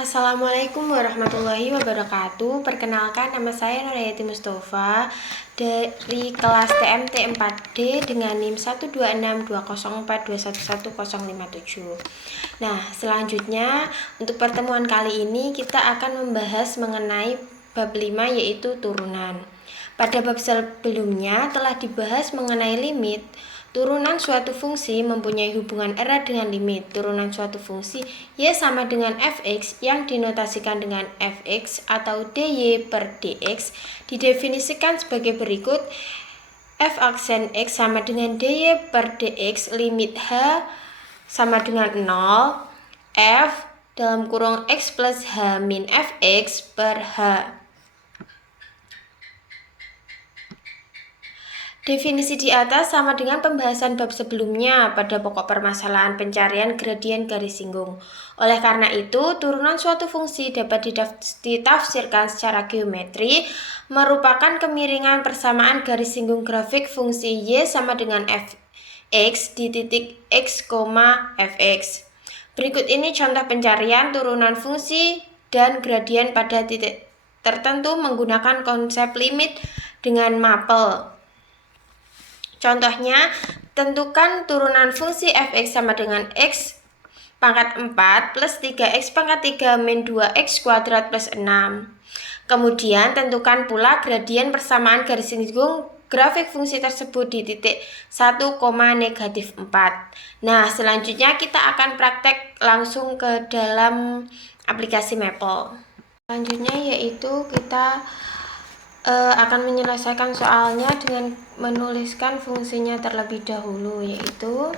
Assalamualaikum warahmatullahi wabarakatuh. Perkenalkan, nama saya Nurayati Mustafa dari kelas TMT 4D dengan NIM 1262042111057. Nah, selanjutnya untuk pertemuan kali ini kita akan membahas mengenai bab 5 yaitu turunan. Pada bab sebelumnya telah dibahas mengenai limit. Turunan suatu fungsi mempunyai hubungan erat dengan limit. Turunan suatu fungsi y sama dengan fx yang dinotasikan dengan fx atau dy per dx didefinisikan sebagai berikut. F aksen x sama dengan dy per dx limit h sama dengan 0, f dalam kurung x plus h min fx per h. Definisi di atas sama dengan pembahasan bab sebelumnya pada pokok permasalahan pencarian gradien garis singgung. Oleh karena itu, turunan suatu fungsi dapat ditafsirkan secara geometri merupakan kemiringan persamaan garis singgung grafik fungsi y sama dengan fx di titik x, fx. Berikut ini contoh pencarian turunan fungsi dan gradien pada titik tertentu menggunakan konsep limit dengan mapel. Contohnya, tentukan turunan fungsi fx sama dengan x pangkat 4 plus 3x pangkat 3 min 2x kuadrat plus 6. Kemudian, tentukan pula gradien persamaan garis singgung grafik fungsi tersebut di titik 1, negatif 4. Nah, selanjutnya kita akan praktek langsung ke dalam aplikasi Maple. Selanjutnya yaitu kita akan menyelesaikan soalnya dengan menuliskan fungsinya terlebih dahulu, yaitu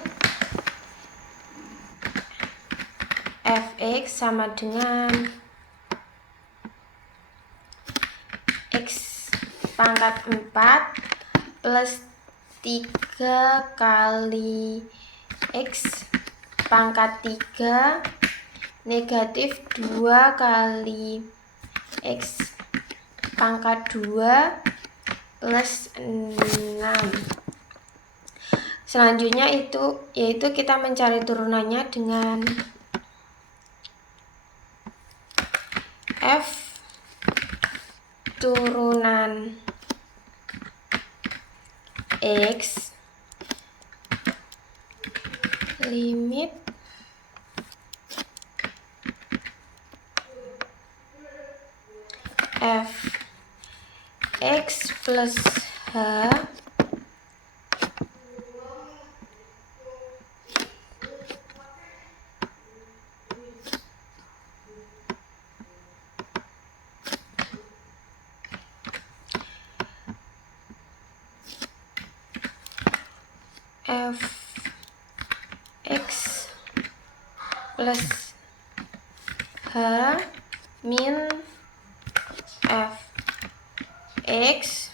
fx sama dengan x pangkat 4 plus 3 kali x pangkat 3 negatif 2 kali x pangkat 2 plus 6. Selanjutnya yaitu kita mencari turunannya dengan f turunan x limit f x plus h f x plus h min f x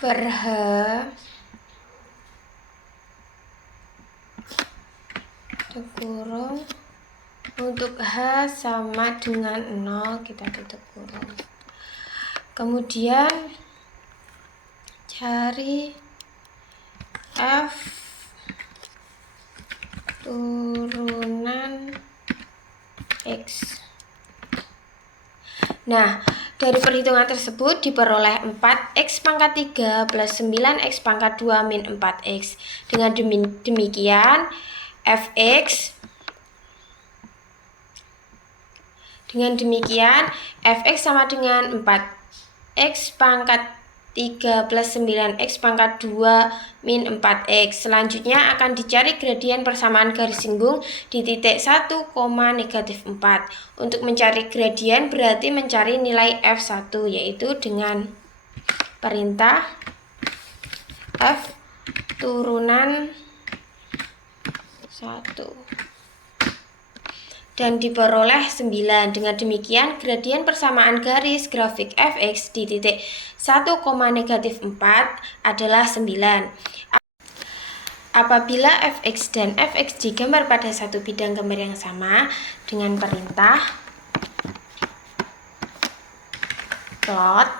per h kurung untuk h sama dengan 0 kita tutup kurung. Kemudian cari f turunan x. Nah, dari perhitungan tersebut diperoleh 4x pangkat 3 plus 9x pangkat 2 min 4x. Dengan demikian, fx sama dengan 4x pangkat 3 plus 9x pangkat 2 min 4x. Selanjutnya akan dicari gradien persamaan garis singgung di titik 1, negatif 4. Untuk mencari gradien berarti mencari nilai f1, yaitu dengan perintah f turunan 1. Dan diperoleh 9. Dengan demikian, gradien persamaan garis grafik fx di titik 1, negatif 4 adalah 9. Apabila fx dan fx digambar pada satu bidang gambar yang sama dengan perintah plot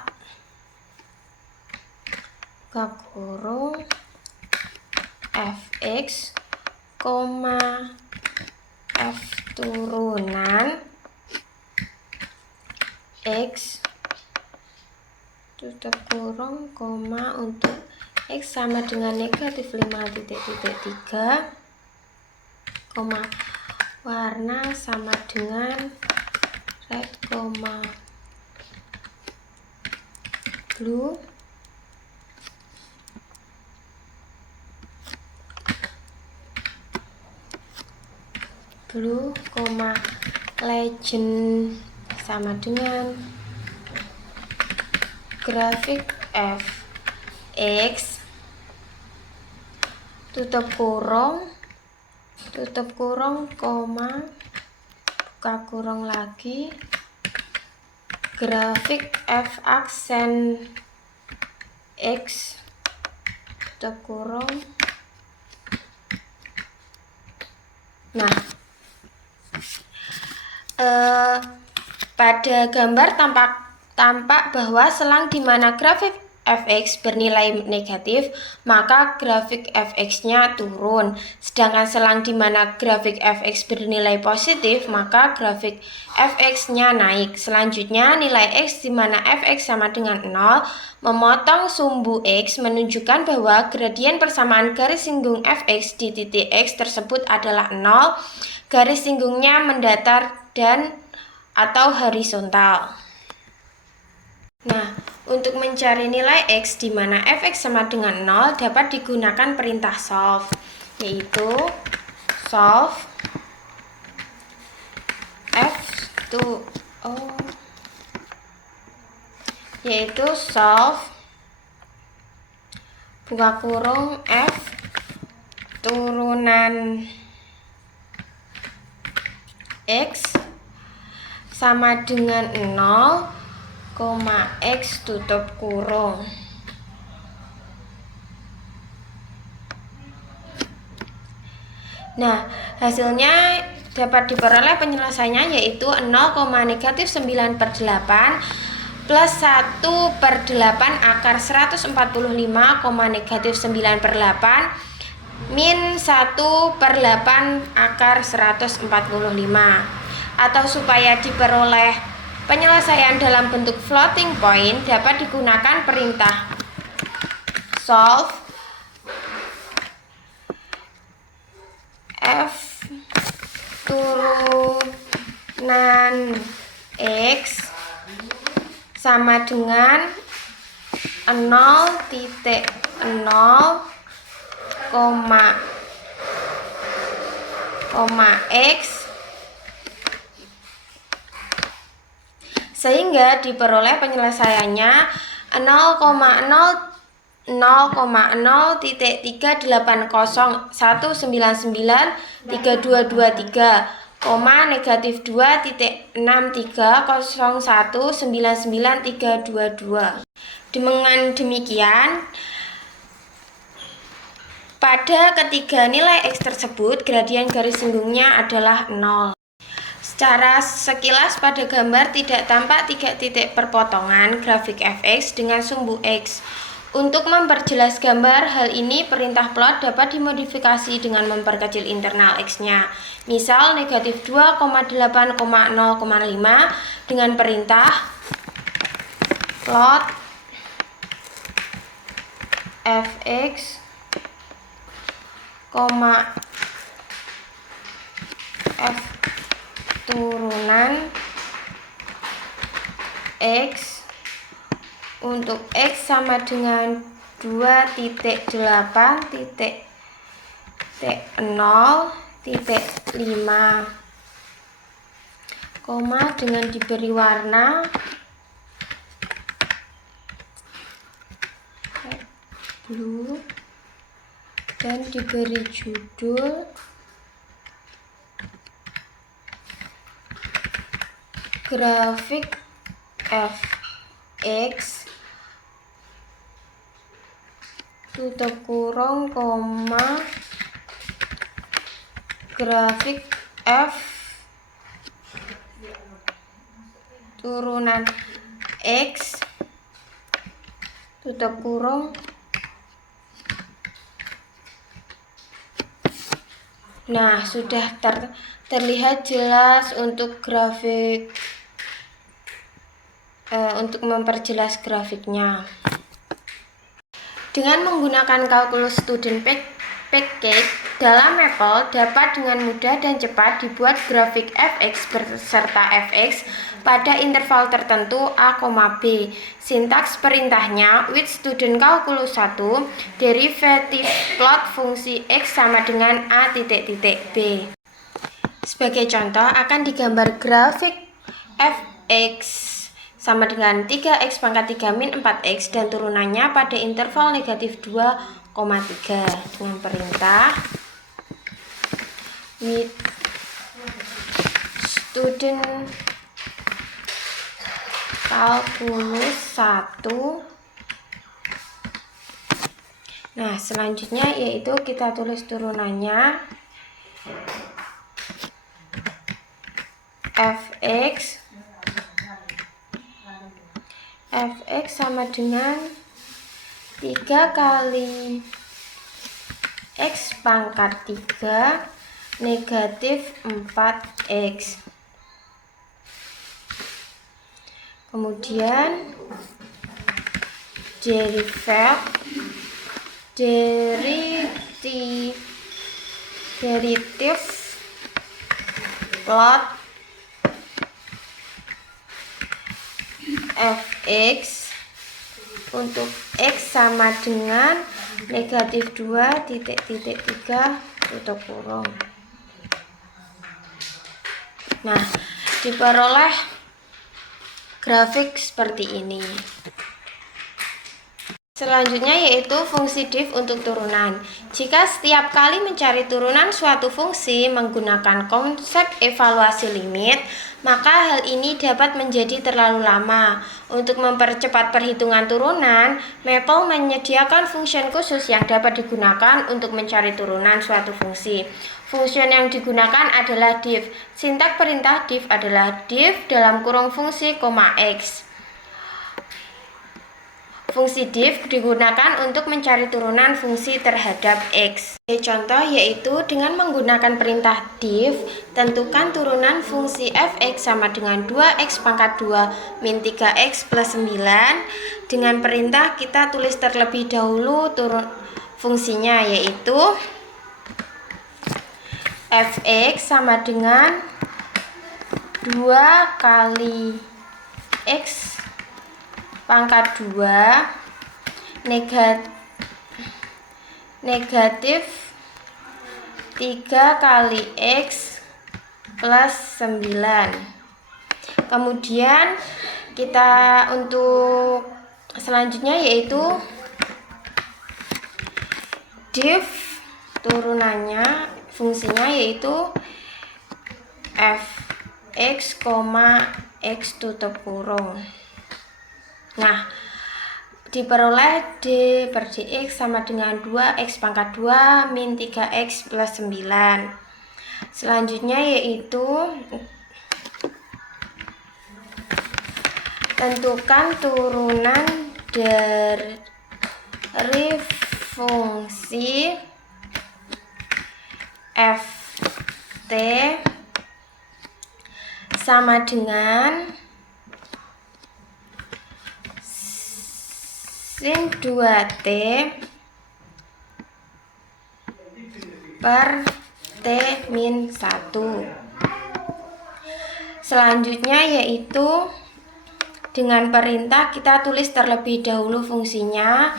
buka kurung fx koma F turunan X tutup kurung koma untuk X sama dengan negatif 5 koma warna sama dengan red, blue, legend sama dengan grafik f x tutup kurung koma buka kurung lagi grafik f aksen x tutup kurung. Nah, pada gambar tampak bahwa selang di mana grafik fx bernilai negatif, maka grafik fx-nya turun. Sedangkan selang di mana grafik fx bernilai positif, maka grafik fx-nya naik. Selanjutnya, nilai x di mana fx sama dengan 0 memotong sumbu x menunjukkan bahwa gradien persamaan garis singgung fx di titik x tersebut adalah 0. Garis singgungnya mendatar dan atau horizontal. Nah, untuk mencari nilai x di mana fx sama dengan 0 dapat digunakan perintah solve, yaitu solve buka kurung f turunan x sama dengan 0, x tutup kurung. Nah, hasilnya dapat diperoleh penyelesaiannya yaitu 0,-9/8 plus 1/8 akar 145,-9/8 min 1/8 akar 145. Atau supaya diperoleh penyelesaian dalam bentuk floating point dapat digunakan perintah solve f turunan x sama dengan 0,0, x sehingga diperoleh penyelesaiannya 0,0,0,32.6322. Dengan demikian, pada ketiga nilai x tersebut gradien garis singgungnya adalah 0. Secara sekilas pada gambar tidak tampak 3 titik perpotongan grafik fx dengan sumbu x. Untuk memperjelas gambar hal ini, perintah plot dapat dimodifikasi dengan memperkecil internal x-nya. Misal negatif 2,8,0,5 dengan perintah plot fx, f turunan x untuk x sama dengan 2.8.0.5, dengan diberi warna blue dan diberi judul grafik fx tutup kurung grafik f turunan x tutup kurung Nah, sudah terlihat jelas untuk grafik, untuk memperjelas grafiknya. Dengan menggunakan kalkulus student package dalam Maple dapat dengan mudah dan cepat dibuat grafik fx beserta fx pada interval tertentu a, b. Sintaks perintahnya with student calculus 1 derivatif plot fungsi x sama dengan a titik b. Sebagai contoh akan digambar grafik fx sama dengan 3x pangkat 3 min 4x dan turunannya pada interval negatif 2,3 dengan perintah with student calculus 1. Nah, selanjutnya yaitu kita tulis turunannya fx sama dengan 3 kali x pangkat 3 negatif 4x. Kemudian derivatif plot fx untuk x sama dengan negatif 2,3 tutup kurung. Nah, diperoleh grafik seperti ini. Selanjutnya yaitu fungsi diff untuk turunan. Jika setiap kali mencari turunan suatu fungsi menggunakan konsep evaluasi limit, maka hal ini dapat menjadi terlalu lama. Untuk mempercepat perhitungan turunan, Maple menyediakan function khusus yang dapat digunakan untuk mencari turunan suatu fungsi. Function yang digunakan adalah diff. Sintaks perintah diff adalah diff dalam kurung fungsi, x. Fungsi diff digunakan untuk mencari turunan fungsi terhadap x. Contoh yaitu dengan menggunakan perintah diff, tentukan turunan fungsi fx sama dengan 2x pangkat 2 min 3x plus 9. Dengan perintah kita tulis terlebih dahulu fungsinya yaitu fx sama dengan 2 kali x pangkat 2 negatif 3 kali x plus 9. Kemudian kita untuk selanjutnya yaitu diff turunannya fungsinya yaitu fx, x tutup kurung. Nah, diperoleh d per dx sama dengan 2x pangkat 2 min 3x plus 9. Selanjutnya yaitu tentukan turunan dari fungsi ft sama dengan sin 2t per t min 1. Selanjutnya yaitu dengan perintah kita tulis terlebih dahulu fungsinya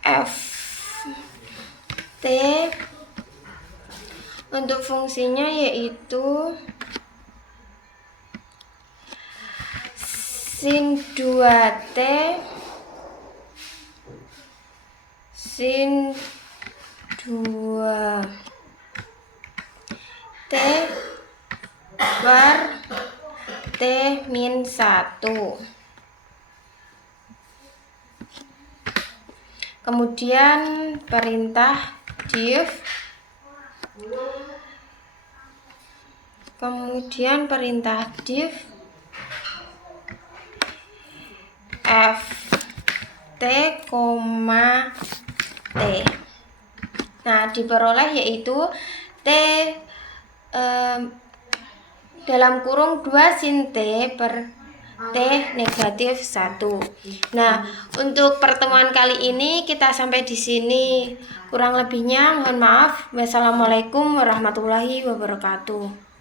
ft untuk fungsinya yaitu sin 2t sin 2t per t min 1. Kemudian perintah diff ft, t. Nah, diperoleh yaitu T dalam kurung 2 sin T per T negatif 1. Nah, untuk pertemuan kali ini kita sampai di sini. Kurang lebihnya mohon maaf. Wassalamualaikum warahmatullahi wabarakatuh.